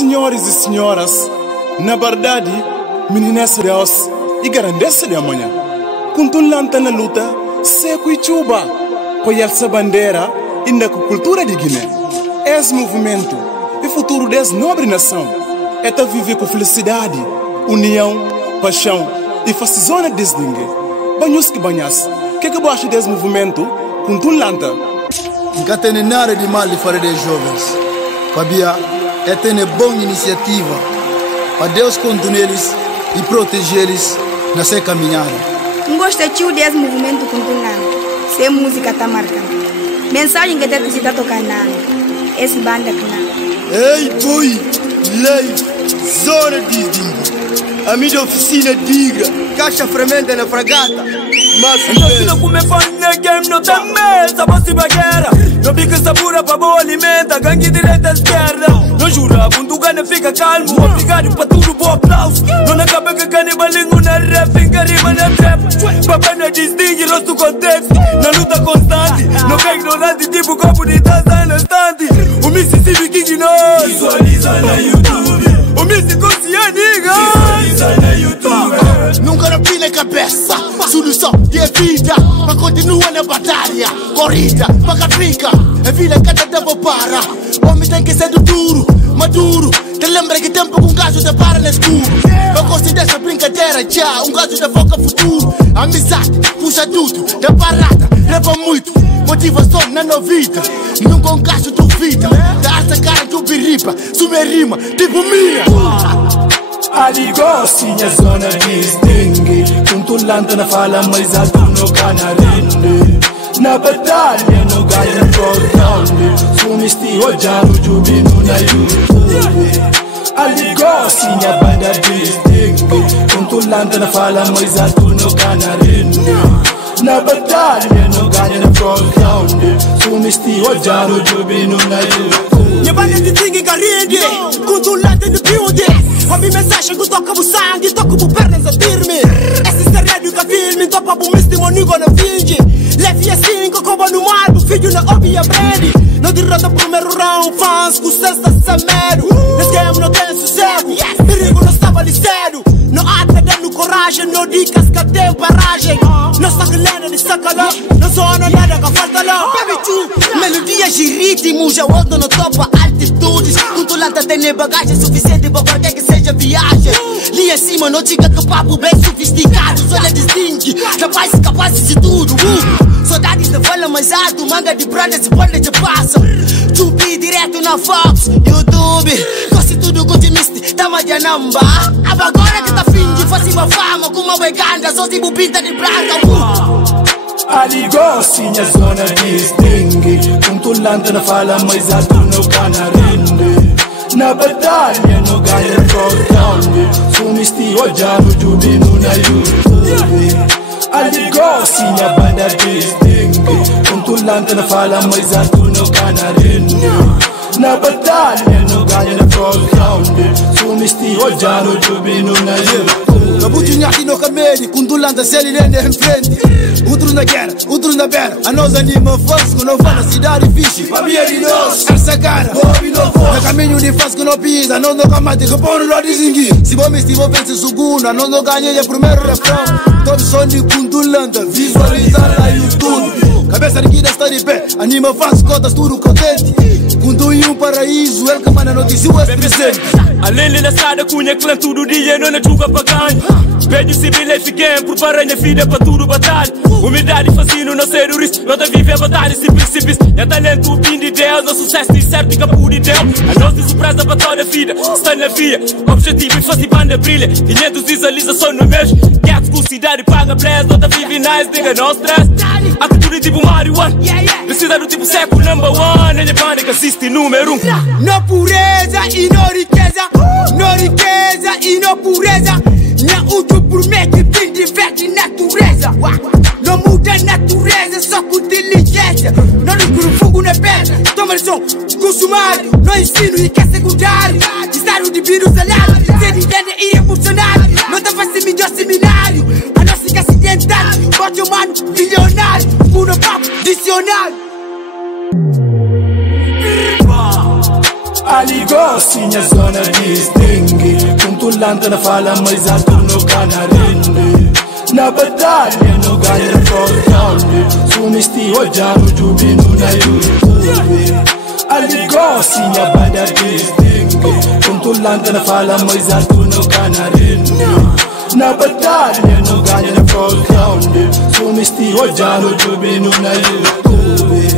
Senhores e senhoras, na verdade, meninas de Deus e grandeza de amanhã. Quando lanta na luta, seco e chuva, apoiar essa bandeira e na cultura de Guiné. Esse movimento e futuro dessa nobre nação é viver com felicidade, união, paixão e facilidade de distinguir. Banhos que banhas, que baixa desse movimento, quando lanta. Não tem nada de mal de fazer de jovens. Fabia, é ter uma boa iniciativa para Deus conduzi eles e proteger eles nessa caminhada. Não gosto desse movimento continuando. Se a música está marcando. Mensagem que você está tocando. Esse banda que não. Ei, boy! Lei! Zona de dingo! A minha oficina diga! Caixa fermenta na fragata! Mas se não comer fome na game, não tem mesa, você bagueira. Não fica sabura para boa alimenta, gangue direita à esquerda. Não jura, quando o gana fica calmo, obrigado para tudo, bom aplauso. Não acaba que canibalismo na rap, encarima na trap. Papai não distingue nosso contexto, na luta constante. Não é ignorante, tipo copo de taça na estante. O Mississippi King nós visualiza na YouTube. O Mississippi Consciência visualiza na YouTube. Nunca não pila cabeça, solução de vida, para continuar na batalha, corrida, para caprica, é vida que cada deva para. Homem tem que ser do duro, maduro, te lembra que tempo com gajo te para no escuro. Eu gosto dessa brincadeira já, gajo te foca futuro. Amizade, puxa tudo, da parada, leva muito, motivação na novita, nunca gajo duvida, da arte cara do biripa, suma rima, tipo minha. Ali gocinha zona distingue, quando lanta na fala mais alto no canarinde. Na batalha no ganha no sumisti ojaro jubino na YouTube. Ali gocinha banda distingue, quando lanta na fala mais alto no canarinde. Na batalha no ganha no sumisti ojaro jubino na YouTube. Minha banda distingue carrinde, quando lanta no building. A minha mensagem que toca o sangue, toca o pernas a firme. Esse segredo que filme, topa o testemunho na finge. Leve assim, que como no mar, o filho na hobby aprende. Não derrota o primeiro round, fãs com cesta samero. Nesse game não tem sossego, perigo não estava liceiro. Não há dando coragem, não dicas que tem paragem. Não saca lenda de sacalão, não sou nada que falta lá. Baby tu, melodias de ritmo, já outro no topa altitudes. Quando lata tem bagagem suficiente para qualquer que seja viagem. Ali em cima não diga que papo bem sofisticado, só lhe distingue, capazes de tudo. Saudades de fala mais alto, manga de brothers e bandas de passa. Tubi direto na Fox, YouTube. Gosto tudo com o Misty, tama de namba. Agora que tá fim de fazer uma fama com uma weganda, só tipo pinta de branca. Ali gocinha zona distingue, quando lanta na fala mais alto no canarinde. Na batalha no ganha no sumisti ojaro jubino na YouTube. Ali gocinha banda distingue, quando lanta na fala mais alto no canarinde. Na batalha no ganha no sumisti ojaro jubino na YouTube. Kabuti aqui no camelo, quando lanta se ele lende em frente. Outro na guerra, outro na beira. A nós anima fãs que não vão na cidade fixe. Família de nós, essa cara, Bob não for. No caminho de fãs que não pisa, nós não camate que pôr no desenguir. Se vou me ver segunda, nós não ganhamos o primeiro refrão. Todos são de Kundulanda, visualizar na YouTube. Cabeça erguida está de pé, anima fãs, cotas tudo contente. Quando em um paraíso, ele que manda notícia é presente. Além da estrada, cunha clã todo dia, não é chuva para ganho. Pede civil e fiquem, prepara minha filha para tudo batalha. Humildade fascina, não ser o risco, não te viver batalha, simples. É talento, o fim de Deus, o sucesso de certo e capô de Deus. A nossa surpresa para toda a vida, está na via. Objetivo e fazer banda brilha, 500 visualizações no mês. Gatos com cidade paga bless, não te vive nice, nigga, não stress. A cultura tipo Mario One, precisa do tipo século number one. Ele é banda que assiste número 1. Não pureza e não riqueza, não riqueza e não pureza. Não uso por mim que tem de natureza. Não muda a natureza, só com diligência. Não escuro fogo na pedra, toma lição com sumário. Não ensino e que é secundário. Estado de vírus alado, ser de entender e emocionário. Não te faz melhor seminário. A não ficar acidental, bote o mano bilionário. Puro papo, dicionário. aligosi nya zona distingue kuntulanta na fala mas atuno canarende na batalha no ganha fortune sumisti ojano jubinu na YouTube aligosi nya banda distingue kuntulanta na fala mas atuno canarende na batalha no ganha fortune sumisti ojano jubinu na YouTube